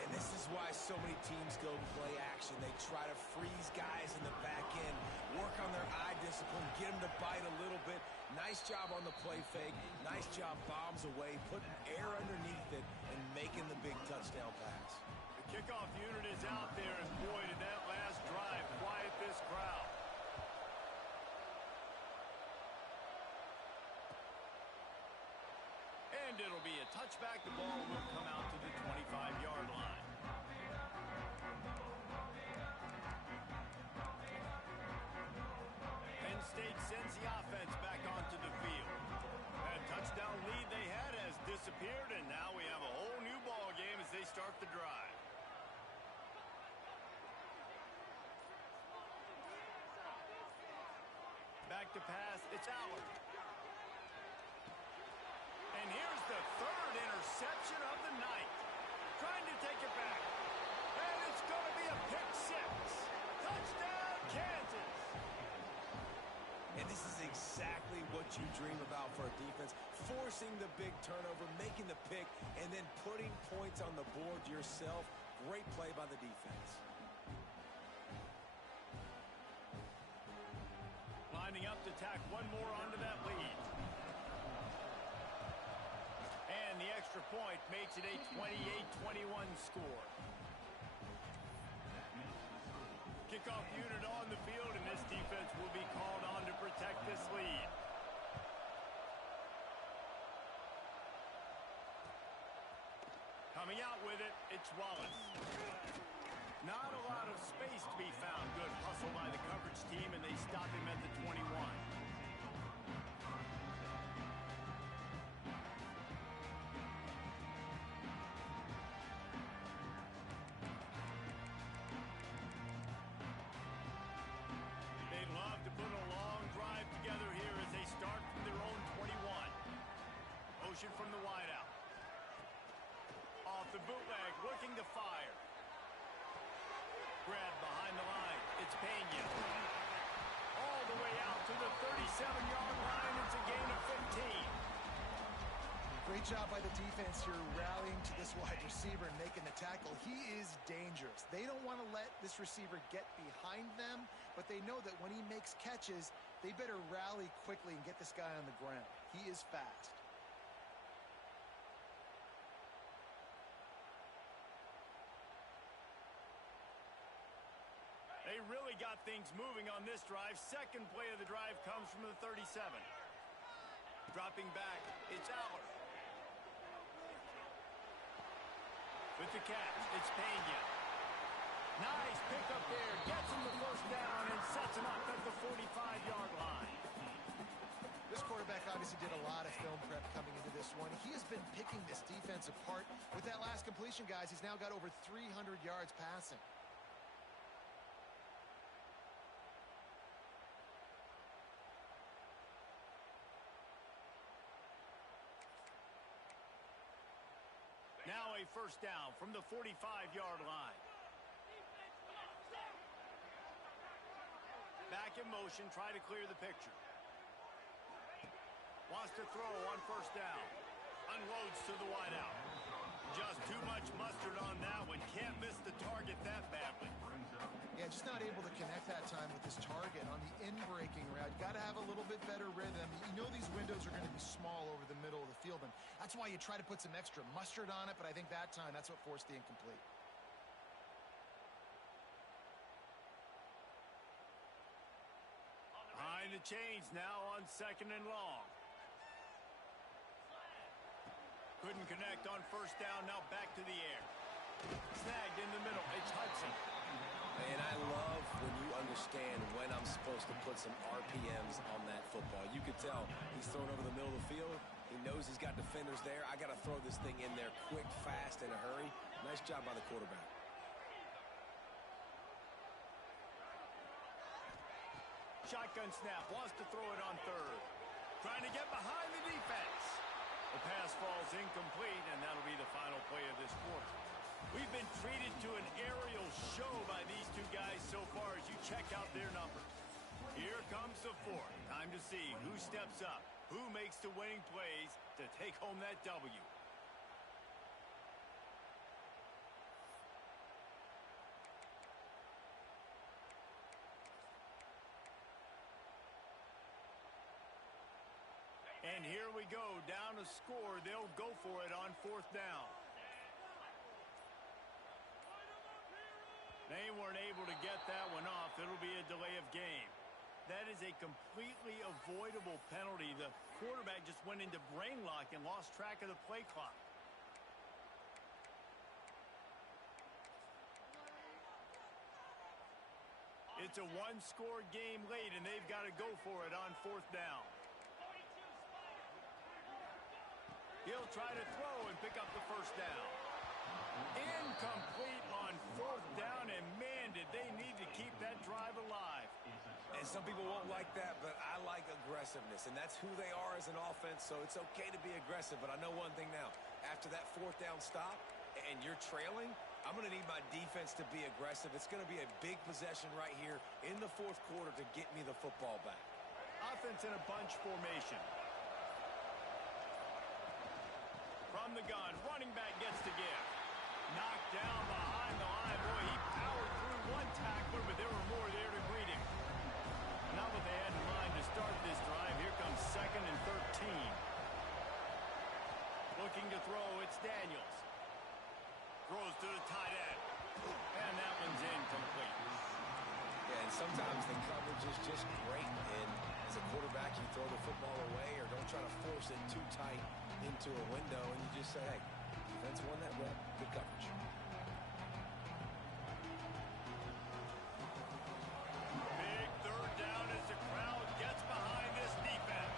And this is why so many teams go play action. They try to freeze guys in the back end, work on their eye discipline, get them to bite a little bit. Nice job on the play fake. Nice job bombs away, putting air underneath it, and making the big touchdown pass. The kickoff unit is out there, and boy, did that last drive quiet this crowd. And it'll be a touchback. The ball will come out to the 25-yard line. Penn State sends the offense back onto the field. That touchdown lead they had has disappeared, and now we have a whole new ball game as they start the drive. Back to pass, it's Allard. And here's the 3rd interception of the night. Trying to take it back. And it's going to be a pick 6. Touchdown, Kansas. And this is exactly what you dream about for a defense. Forcing the big turnover, making the pick, and then putting points on the board yourself. Great play by the defense. Lining up to tack one more onto that lead. And the extra point makes it a 28-21 score. Kickoff unit on the field, and this defense will be called on to protect this lead. Coming out with it, it's Wallace. Not a lot of space to be found. Good hustle by the coverage team, and they stop him at the 21. They'd love to put a long drive together here as they start from their own 21. Motion from the wideout. Off the bootleg, looking to fire. Grab behind the line. It's Pena. All the way out to the 37-yard line. It's a gain of 15. Great job by the defense here rallying to this wide receiver and making the tackle. He is dangerous. They don't want to let this receiver get behind them, but they know that when he makes catches, they better rally quickly and get this guy on the ground. He is fast. They really got things moving on this drive. Second play of the drive comes from the 37. Dropping back, it's Allard. With the catch, it's Pena. Nice pickup there. Gets him the first down and sets him up at the 45-yard line. This quarterback obviously did a lot of film prep coming into this one. He has been picking this defense apart. With that last completion, guys, he's now got over 300 yards passing. Now a first down from the 45-yard line. Back in motion, try to clear the picture. Wants to throw on first down. Unloads to the wideout. Just too much mustard on that one. Can't miss the target that badly. Yeah, just not able to connect that time with his target on the in-breaking route. You got to have a little bit better rhythm. You know these windows are going to be small over the middle of the field, and that's why you try to put some extra mustard on it, but I think that time that's what forced the incomplete. Behind the chains now on 2nd and long. Couldn't connect on 1st down, now back to the air. Snagged in the middle, it's Hudson. And I love when you understand when I'm supposed to put some RPMs on that football. You could tell he's thrown over the middle of the field. He knows he's got defenders there. I got to throw this thing in there quick, fast, in a hurry. Nice job by the quarterback. Shotgun snap, wants to throw it on 3rd. Trying to get behind the defense. The pass falls incomplete, and that'll be the final play of this quarter. We've been treated to an aerial show by these two guys so far as you check out their numbers. Here comes the 4th. Time to see who steps up, who makes the winning plays to take home that W. And here we go, down a score. They'll go for it on 4th down. They weren't able to get that one off. It'll be a delay of game. That is a completely avoidable penalty. The quarterback just went into brain lock and lost track of the play clock. It's a one-score game late, and they've got to go for it on 4th down. He'll try to throw and pick up the 1st down. Incomplete on 4th down, and man, did they need to keep that drive alive. And some people won't like that, but I like aggressiveness, and that's who they are as an offense, so it's okay to be aggressive. But I know one thing now. After that 4th down stop and you're trailing, I'm going to need my defense to be aggressive. It's going to be a big possession right here in the 4th quarter to get me the football back. Offense in a bunch formation. From the gun, running back gets the gift. Knocked down behind the line. Boy, he powered through one tackler, but there were more there to greet him. Not what they had in mind to start this drive. Here comes 2nd and 13. Looking to throw, it's Daniels. Throws to the tight end. And that one's incomplete. Yeah, and sometimes the coverage is just great. And as a quarterback, you throw the football away or don't try to force it too tight into a window, and you just say, hey, defense won that rep, good coverage. Big 3rd down as the crowd gets behind this defense.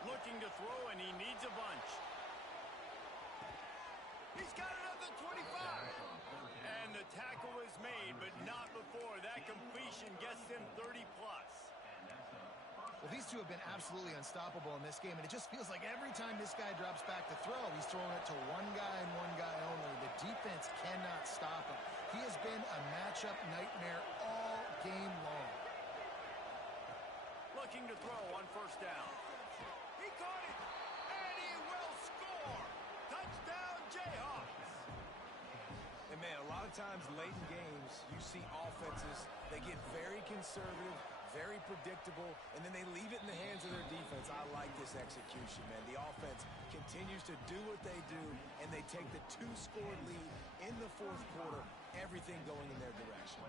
Looking to throw, and he needs a bunch. He's got it at the 25. And the tackle is made, but not before. That completion gets them 30-plus. Well, these two have been absolutely unstoppable in this game, and it just feels like every time this guy drops back to throw, he's throwing it to one guy and one guy only. The defense cannot stop him. He has been a matchup nightmare all game long. Looking to throw on 1st down. He caught it, and he will score. Touchdown, Jayhawks. And, man, a lot of times late in games, you see offenses, they get very conservative, very predictable, and then they leave it in the hands of their defense. I like this execution, man. The offense continues to do what they do, and they take the 2-score lead in the 4th quarter, everything going in their direction.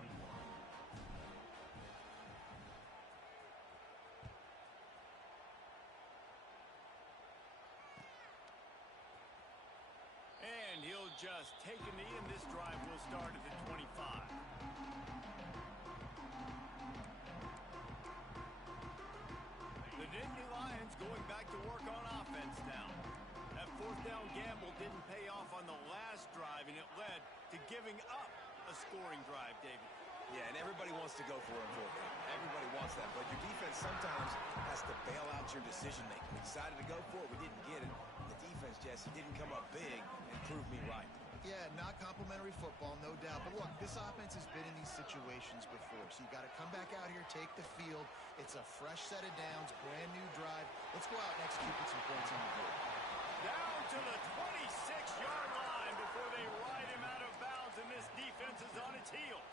And he'll just take a knee, and this drive will start at the 25. The Nittany Lions going back to work on offense now. That 4th down gamble didn't pay off on the last drive, and it led to giving up a scoring drive, David. Yeah, and everybody wants to go for it. Everybody wants that, but your defense sometimes has to bail out your decision-making. We decided to go for it. We didn't get it. The defense, Jesse, didn't come up big and prove me right. Yeah, not complimentary football, no doubt. But look, this offense has been in these situations before, so you got to come back out here, take the field. It's a fresh set of downs, brand new drive. Let's go out and execute with some points on the board. Down to the 26-yard line before they ride him out of bounds, and this defense is on its heels.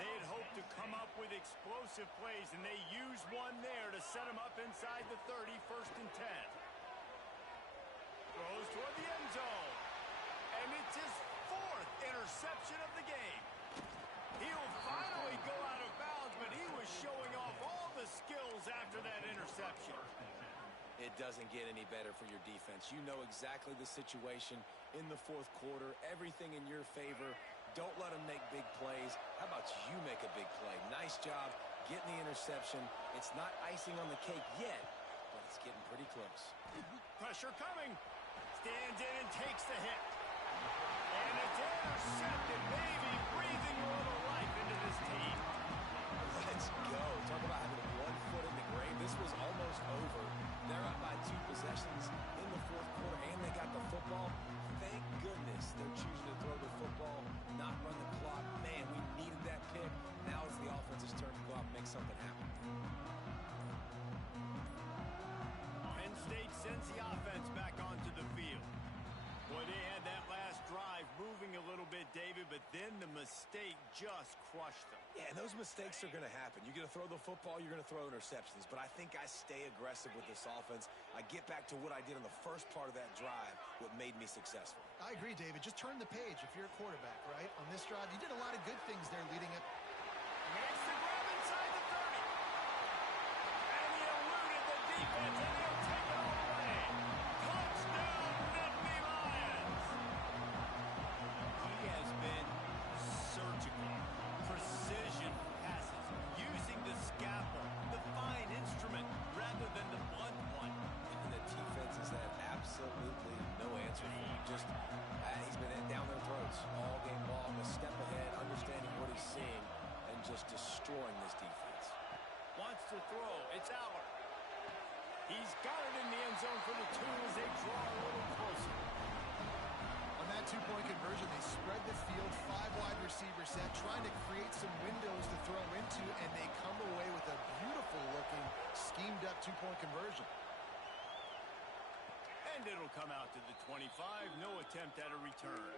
They had hoped to come up with explosive plays, and they used one there to set them up inside the 30, 1st and 10. Throws toward the end zone. And it's his 4th interception of the game. He'll finally go out of bounds, but he was showing off all the skills after that interception. It doesn't get any better for your defense. You know exactly the situation in the 4th quarter. Everything in your favor. Don't let them make big plays. How about you make a big play? Nice job getting the interception. It's not icing on the cake yet, but it's getting pretty close. Pressure coming. Stands in and takes the hit. And it's intercepted, baby, breathing a little life into this team. Let's go. Talk about having one foot in the grave. This was almost over. They're up by 2 possessions in the 4th quarter, and they got the football. Thank goodness they're choosing to throw the football, not run the clock. Man, we needed that pick. Now it's the offense's turn to go out and make something happen. Penn State sends the offense back onto the field. Boy, they had that last drive moving a little bit, David, but then the mistake just crushed them. Yeah, and those mistakes are going to happen. You're going to throw the football, you're going to throw interceptions, but I think I stay aggressive with this offense. I get back to what I did in the first part of that drive, what made me successful. I agree, David. Just turn the page if you're a quarterback, right? On this drive, you did a lot of good things there leading up. Makes the grab inside the 30. And he eluded the defense, and he'll take it all away. Touchdown, Nittany Lions. He has been surgical. Precision passes, using the scalpel, the fine instrument, rather than the blunt one. And the defense has had absolutely no answer for him. Just, he's been down their throats all game long, a step ahead, understanding what he's seeing, and just destroying this defense. Wants to throw. It's Aller. He's got it in the end zone for the 2 as they draw a little closer. On that 2-point conversion, they spread the field, 5 wide receiver set, trying to create some windows to throw into, and they come away with a beautiful-looking, schemed-up 2-point conversion. And it'll come out to the 25. No attempt at a return.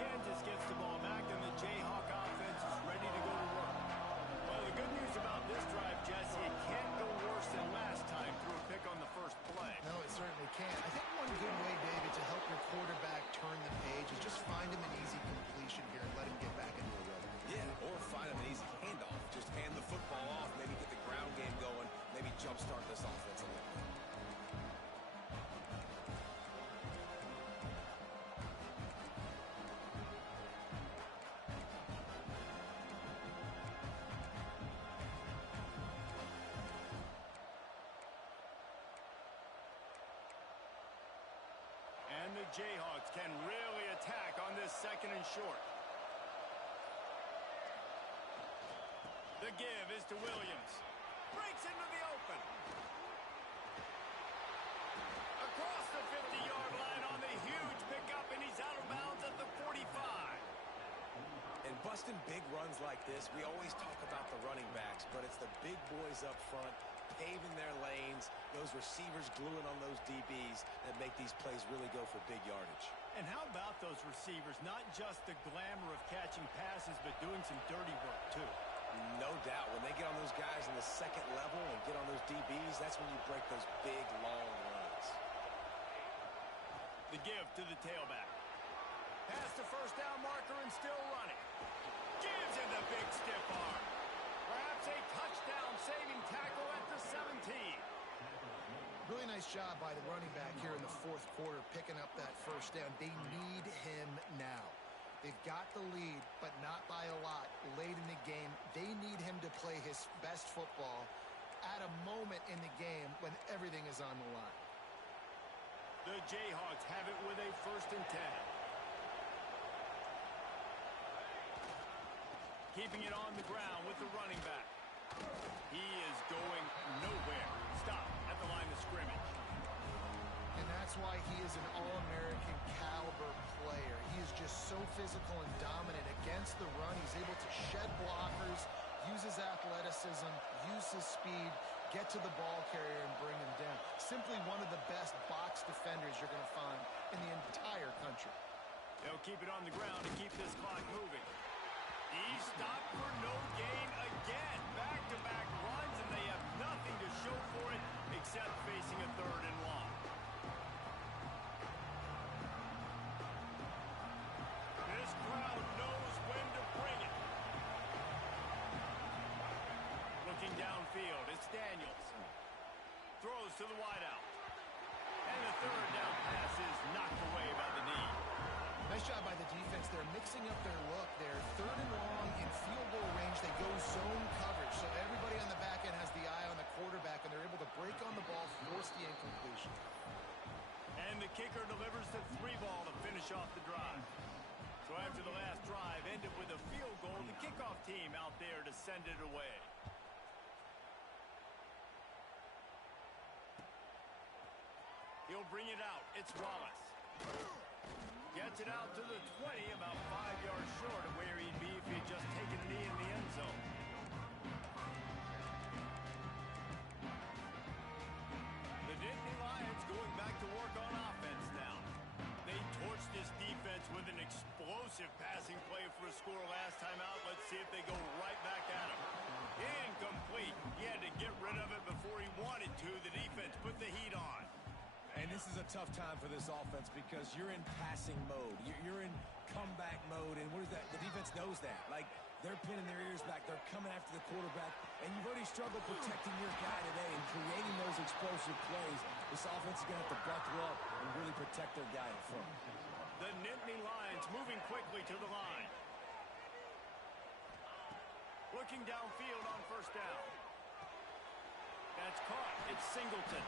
Kansas gets the ball back, and the Jayhawk offense is ready to go to work. Well, the good news about this drive, Jesse, it can't go worse than last time through a pick on the first play. No, it certainly can't. I think one good way, David, to help your quarterback turn the page is just find him an easy completion here and let him get back into a rhythm. Yeah, or find him an easy handoff. Just hand the football off, maybe get the ground game going, maybe jumpstart this offense a little bit. And the Jayhawks can really attack on this 2nd and short. The give is to Williams. Breaks into the open. Across the 50-yard line on the huge pickup, and he's out of bounds at the 45. And busting big runs like this, we always talk about the running backs, but it's the big boys up front, paving their lanes, those receivers gluing on those DBs that make these plays really go for big yardage. And how about those receivers? Not just the glamour of catching passes, but doing some dirty work, too. No doubt. When they get on those guys in the 2nd level and get on those DBs, that's when you break those big, long runs. The give to the tailback. Past the first down marker and still running. Gives him the big stiff arm. Perhaps a touchdown-saving tackle at the 17. Really nice job by the running back here in the 4th quarter, picking up that first down. They need him now. They've got the lead, but not by a lot. Late in the game, they need him to play his best football at a moment in the game when everything is on the line. The Jayhawks have it with a 1st and 10. Keeping it on the ground with the running back. He is going nowhere. Stop at the line of scrimmage. And that's why he is an All-American caliber player. He is just so physical and dominant against the run. He's able to shed blockers, use his athleticism, use his speed, get to the ball carrier and bring him down. Simply one of the best box defenders you're going to find in the entire country. They'll keep it on the ground to keep this clock moving. He stopped for no gain again. Back-to-back runs, and they have nothing to show for it except facing a 3rd and long. This crowd knows when to bring it. Looking downfield, it's Daniels. Throws to the wideout. And the 3rd down pass is knocked away by the knee. Nice job by the defense. They're mixing up their look. They're 3rd and long in field goal range. They go zone coverage. So everybody on the back end has the eye on the quarterback, and they're able to break on the ball, force the incompletion. And the kicker delivers the 3 ball to finish off the drive. So after the last drive ended with a field goal, the kickoff team out there to send it away. He'll bring it out. It's Wallace. Gets it out to the 20, about 5 yards short of where he'd be if he had just taken a knee in the end zone. The Nittany Lions going back to work on offense now. They torched this defense with an explosive passing play for a score last time out. Let's see if they go right back at him. Incomplete. He had to get rid of it before he wanted to. The defense put the heat on. And this is a tough time for this offense because you're in passing mode. You're in comeback mode, and what is that? The defense knows that. Like, they're pinning their ears back. They're coming after the quarterback, and you've already struggled protecting your guy today and creating those explosive plays. This offense is going to have to buckle up and really protect their guy in front. The Nittany Lions moving quickly to the line. Looking downfield on 1st down. That's caught. It's Singleton.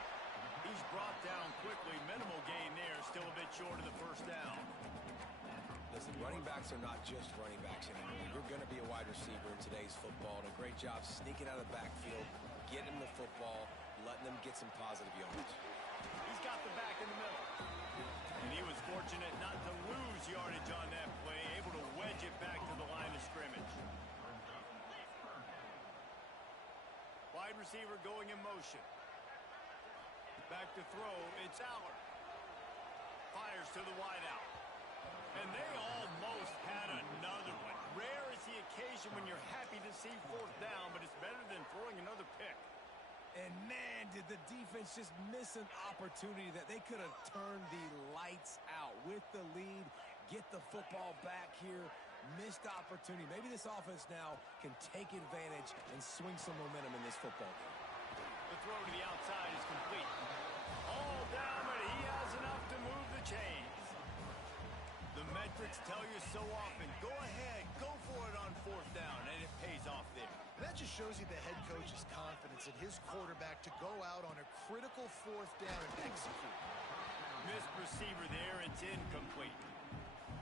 He's brought down quickly. Minimal gain there. Still a bit short of the 1st down. Listen, running backs are not just running backs anymore. You're going to be a wide receiver in today's football. And a great job sneaking out of the backfield, getting the football, letting them get some positive yards. He's got the back in the middle. And he was fortunate not to lose yardage on that play, able to wedge it back to the line of scrimmage. Wide receiver going in motion. Back to throw, it's Aller. Fires to the wideout. And they almost had another one. Rare is the occasion when you're happy to see 4th down, but it's better than throwing another pick. And man, did the defense just miss an opportunity that they could have turned the lights out with the lead, get the football back here. Missed opportunity. Maybe this offense now can take advantage and swing some momentum in this football game. The throw to the outside is complete. All down, but he has enough to move the chains. The metrics tell you so often. Go ahead, go for it on 4th down, and it pays off there. That just shows you the head coach's confidence in his quarterback to go out on a critical 4th down and execute. Missed receiver there, it's incomplete.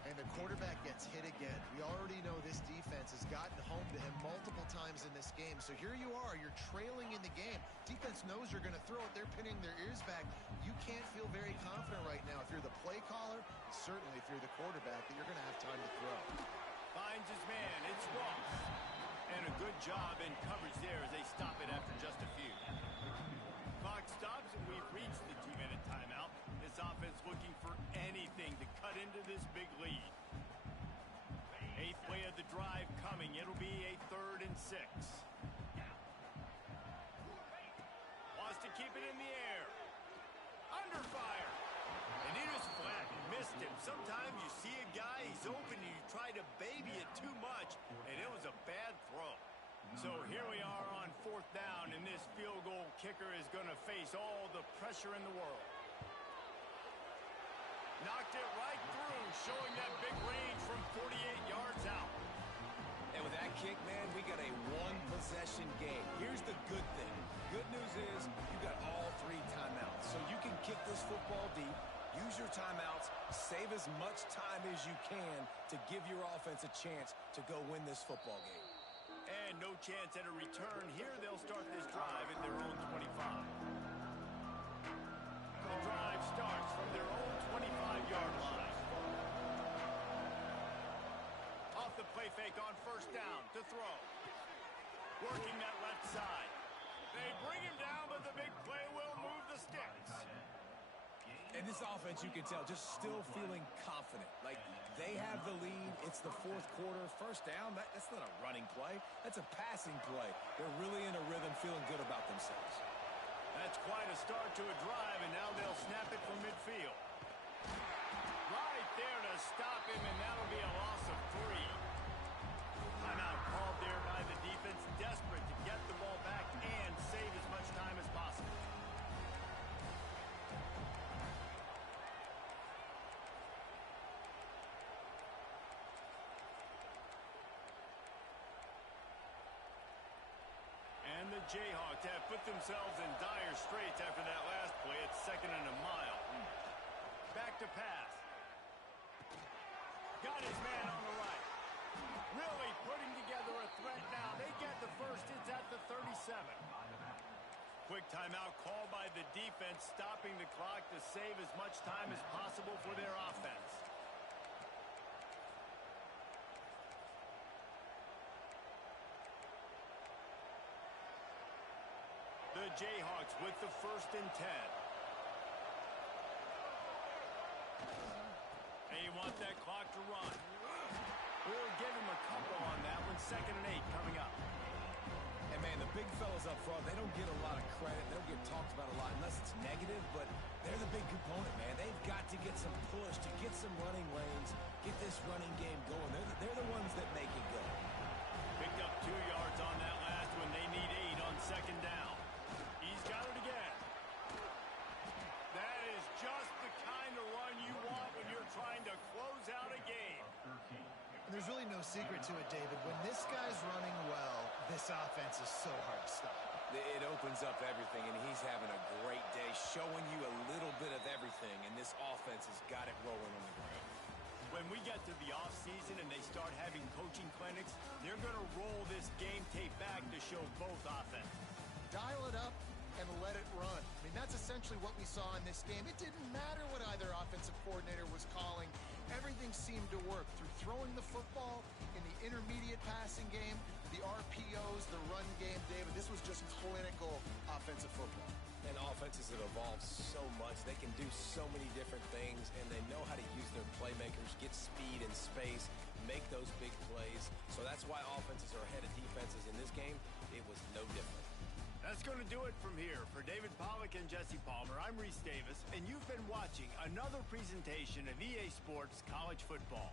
And the quarterback gets hit again. We already know this defense has gotten home to him multiple times in this game. So here you are, you're trailing in the game. Defense knows you're going to throw it. They're pinning their ears back. You can't feel very confident right now if you're the play caller, and certainly if you're the quarterback, that you're going to have time to throw. Finds his man, it's Ross. And a good job in coverage there as they stop it after just a few. Clock stops and we've reached the 2-minute timeout. This offense looking for anything to cut into this big lead. 8th play of the drive coming. It'll be a 3rd and 6. Wants to keep it in the air. Under fire. And he just flat missed him. Sometimes you see a guy, he's open, and you try to baby it too much, and it was a bad throw. So here we are on 4th down, and this field goal kicker is going to face all the pressure in the world. Knocked it right through, showing that big range from 48 yards out. And with that kick, man, we got a one-possession game. Here's the good thing. Good news is you got all 3 timeouts. So you can kick this football deep, use your timeouts, save as much time as you can to give your offense a chance to go win this football game. And no chance at a return here. They'll start this drive at their own 25. The drive starts from their own 25-yard line. Off the play fake on first down to throw. Working that left side. They bring him down, but the big play will move the sticks. And this offense, you can tell, just still feeling confident. Like, they have the lead. It's the 4th quarter. First down, that's not a running play. That's a passing play. They're really in a rhythm, feeling good about themselves. That's quite a start to a drive, and now they'll snap it from midfield. Right there to stop him, and that'll be a loss of 3. Timeout called there by the defense, desperate to get the ball back and save as much time as possible. And the Jayhawks have put themselves in dire straits after that last play. It's 2nd and a mile. Back to pass. Got his man on the right. Really putting together a threat now. They get the first. It's at the 37. Quick timeout called by the defense, stopping the clock to save as much time as possible for their offense. The Jayhawks with the 1st and 10. They want that clock to run. We'll give him a couple on that one. 2nd and 8 coming up. And, man, the big fellas up front, they don't get a lot of credit. They don't get talked about a lot unless it's negative, but they're the big component, man. They've got to get some push, to get some running lanes, get this running game going. They're the ones that make it go. Picked up 2 yards on that last one. They need 8 on 2nd down. He's got it again. That is just the kind of run you want when you're trying to close out a game. And there's really no secret to it, David. When this guy's running well, this offense is so hard to stop. It opens up everything, and he's having a great day, showing you a little bit of everything, and this offense has got it rolling on the ground. When we get to the offseason and they start having coaching clinics, they're going to roll this game tape back to show both offenses. Dial it up and let it run. I mean, that's essentially what we saw in this game. It didn't matter what either offensive coordinator was calling. Everything seemed to work through throwing the football in the intermediate passing game, the RPOs, the run game, David. This was just clinical offensive football. And offenses have evolved so much. They can do so many different things, and they know how to use their playmakers, get speed and space, make those big plays. So that's why offenses are ahead of defenses in this game. It was no different. That's going to do it from here. For David Pollack and Jesse Palmer, I'm Reese Davis, and you've been watching another presentation of EA Sports College Football.